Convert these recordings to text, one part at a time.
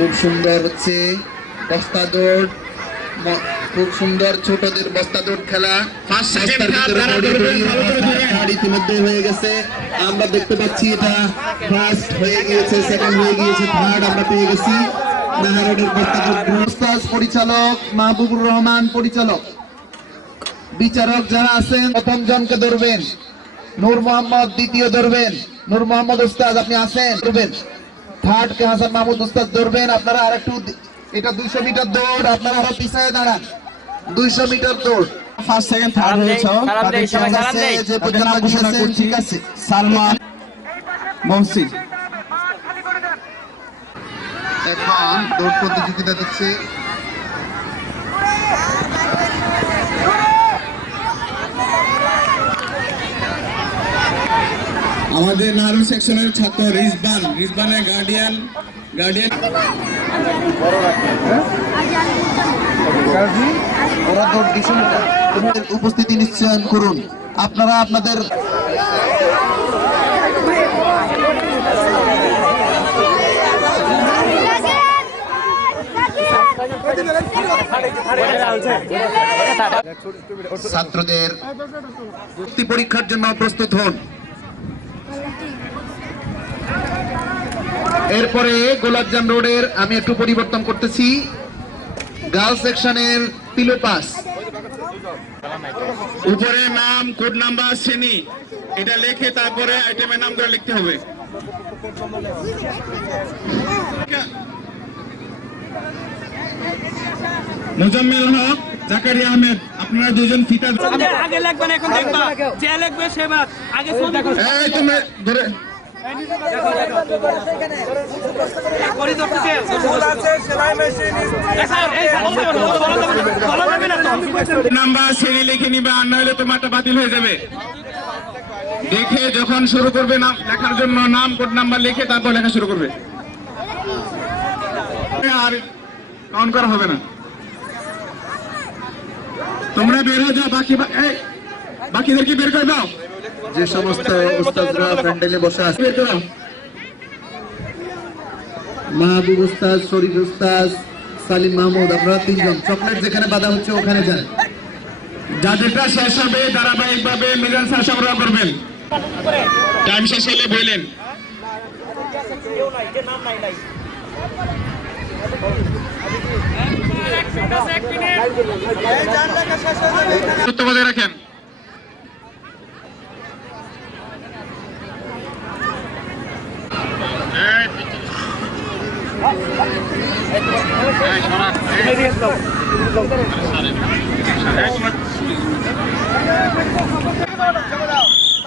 খুব সুন্দর হচ্ছে বস্তা দৌড় খুব সুন্দর ছোটদের বস্তা দৌড় খেলা। ইতিমধ্যে হয়ে গেছে। আমরা দেখতে পাচ্ছি এটা ফার্স্ট হয়ে গিয়েছে সেকেন্ড হয়ে গিয়েছে থার্ড আমরা পেয়ে গেছি। পরিচালক মাহবুবুর রহমান পরিচালক। বিচারক যারা আছেন প্রথম জনকে ধরবেন। নূর মোহাম্মদ দ্বিতীয় ধরবেন। নূর মোহাম্মদ উস্তাদ আপনি আছেন? ধরবেন। থার্ড কে হাসান মাহমুদ উস্তাদ ধরবেন। আপনারা আর একটু এটা দুইশো মিটার দৌড় আপনারা আরও পিছায় দাঁড়ান। দুইশো মিটার দৌড়। ফার্স্ট সেকেন্ড থার্ড হয়েছে। সালাম দেই, তাদেরকে সবাই ঠিক আছে, দেই। যে তাদের নাম পর্যন্ত ঘোষণা দিয়েছেন, করছি। ঠিক আছে সালমান মহসিন। এখন দৌড় প্রতিযোগিতা দিচ্ছে আমাদের নারু সেকশনের ছাত্র রিজবান, রিজবানের গার্ডিয়ান গার্ডিয়ান উপস্থিতি নিশ্চয়ন করুন। আপনারা আপনাদের ছাত্রদের পরীক্ষার জন্য প্রস্তুত হন। এরপরে গোলাপজাম রোডের আমি একটু পরিবর্তন করতেছি। গার্লস সেকশনের পিলো পাস উপরে নাম কোড নাম্বার শ্রেণি। এটা লিখে তারপরে আইটেমের নাম লিখতে হবে। মোজাম্মেল হক জাকারিয়া আহমেদ আপনারা দুজন ফিতা আগে লাগবে না এখন দেখবা। যে লাগবে সে বাদ আগে ছবি এই তুমি ধরে। নাম্বার শ্রেণি লিখে নিবে আর নইলে তোমারটা বাতিল হয়ে যাবে। দেখে যখন শুরু করবে নাম লেখার জন্য নাম কোড নাম্বার লিখে তারপর লেখা শুরু করবে। আর কাউন্ট করা হবে না। তোমরা বের হয়ে যাও বাকি বাকিদেরকে বের করে দাও? যে সমস্ত উস্তাদরা প্যান্ডেলে বসে আছে। বের করে দাও। মাহবুব উস্তাদ শরীফ উস্তাদ সালিম মাহমুদ আপনারা তিনজন। চকলেট যেখানে বাধা হচ্ছে ওখানে যান। যাদেরটা শেষ হবে ধারাবাহিকভাবে মিজান স্যার সংগ্রহ করবেন। টাইম শেষ হলে বললেন। দূরত্ব বজায় রাখেন।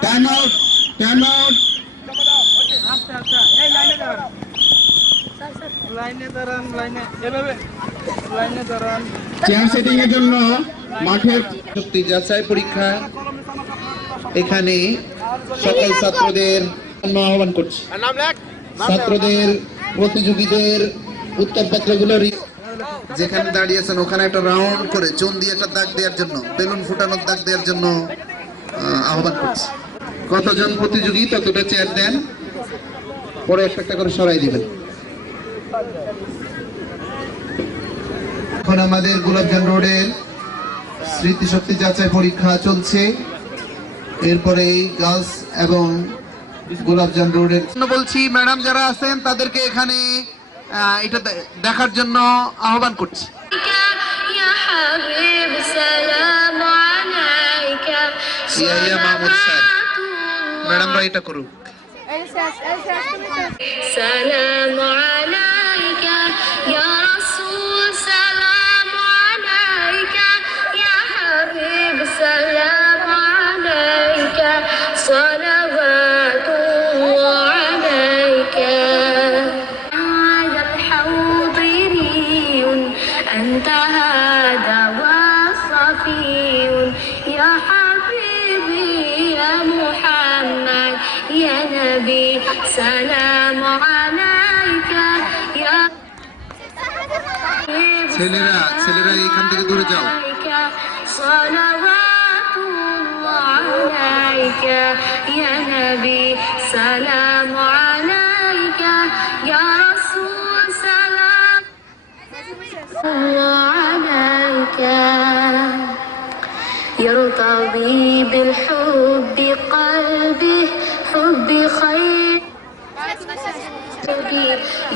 টাইম আউট টাইম আউট লাইনে দাঁড়ান লাইনে এভাবে লাইনে দাঁড়ান। চেয়ার সেটিং এর জন্য মাঠের শক্তি যাচাই পরীক্ষা এখানে সকল ছাত্রদের আহ্বান করছি। ছাত্রদের প্রতিযোগীদের উত্তরপত্রগুলো রি- যেখানে দাঁড়িয়েছেন ওখানে একটা রাউন্ড করে চুন দিয়ে একটা দাগ দেওয়ার জন্য বেলুন ফুটানোর দাগ দেওয়ার জন্য আহ, আহ্বান করছি। কতজন প্রতিযোগী ততটা চেয়ার দেন? পরে একটা একটা করে সরাই দিবেন। এখন আমাদের গোলাপজান রোডের স্মৃতিশক্তি যাচাই পরীক্ষা চলছে। এরপরে এই গার্লস এবং গোলাপজান রোডের বলছি ম্যাডাম যারা আছেন তাদেরকে এখানে এটা দেখার জন্য আহ্বান করছি। ম্যাডামরা এটা করুক। সালাম আলাইকা ইয়া يا نبي سلام عليك يا ছেলেরা ছেলেরা এখান থেকে দূরে যাও عليك صلوات الله عليك يا نبي سلام عليك يا رسول سلام عليك يرتضي بالحب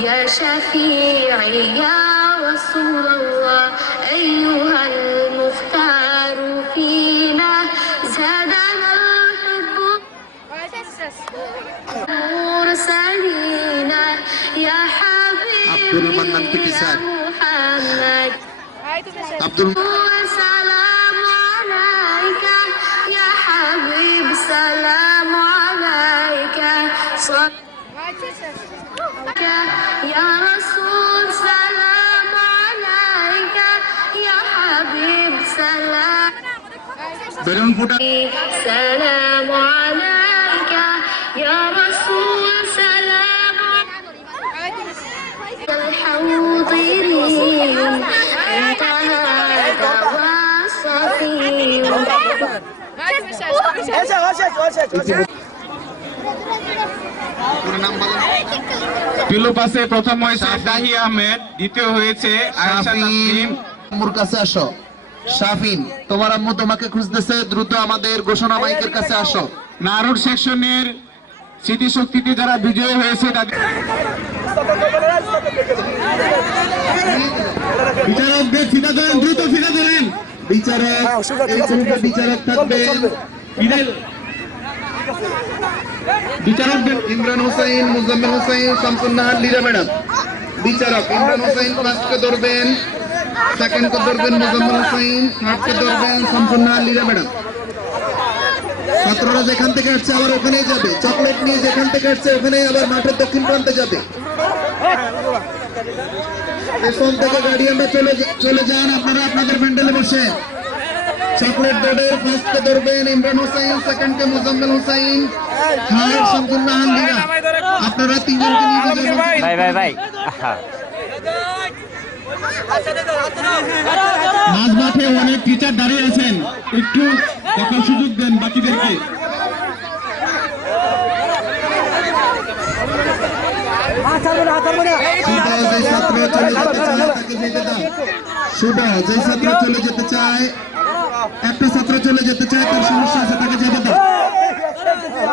يا شفيعي يا رسول الله أيها المختار فينا زادنا الحب. مرسلينا يا حبيبي يا محمد. عبد السلام عليك يا حبيب سلام عليك. صلى سلام عليك يا رسول سلام عليك الحوضرين انت هذا وصفي পিলু পাশে প্রথম হয়েছে দাহি আহমেদ দ্বিতীয় হয়েছে আয়েশা আম্মুর কাছে আসো। শাফিন তোমার আম্মু তোমাকে খুঁজতেছে দ্রুত আমাদের ঘোষণা মাইকের কাছে আসো। নারুর সেকশনের স্মৃতিশক্তিতে যারা বিজয়ী হয়েছে তাদের বিচারকদের ফিতা ধরেন দ্রুত ফিতা ধরেন বিচারক বিচারক থাকবেন। বিচারকদের ইমরান হোসেন, মুজাম্মেল হোসেন, শামসুন্নাহার, লীরা ম্যাডাম। বিচারক ইমরান হোসেন, ফার্স্টকে ধরবেন, সেকেন্ডকে ধরবেন মুজাম্মেল হোসেন, থার্ডকে ধরবেন শামসুন্নাহার, লীরা ম্যাডাম। ছাত্ররা যেখান থেকে আসছে আবার ওখানেই যাবে। চকলেট নিয়ে যেখান থেকে আসছে ওখানেই আবার মাঠের দক্ষিণ প্রান্তে যাবে। স্টেশন থেকে গাড়ি আমরা চলে চলে যান, আপনারা আপনাদের প্যান্ডেলে বসে। চকলেট দৌড়ের ফার্স্টকে ধরবেন ইমরান হোসেন, সেকেন্ডকে মুজাম্মেল হোসেন থার্ড শামসুন্নাহার লীরা আপনারা তিনজনকে নিয়ে বিজয় ভাই। ভাই ভাই মাঝ মাঠে অনেক টিচার দাঁড়িয়ে আছেন। একটু দেখার সুযোগ দেন বাকিদেরকে। যে ছাত্র চলে যেতে চায় একটা ছাত্র চলে যেতে চায় তার সমস্যা আছে তাকে যেতে দাও সুডা একজন ছাত্রের সমস্যা আছে তাকে যেতে দাও।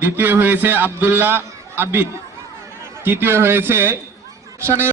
দ্বিতীয় হয়েছে আবদুল্লাহ আবিদ। তৃতীয় হয়েছে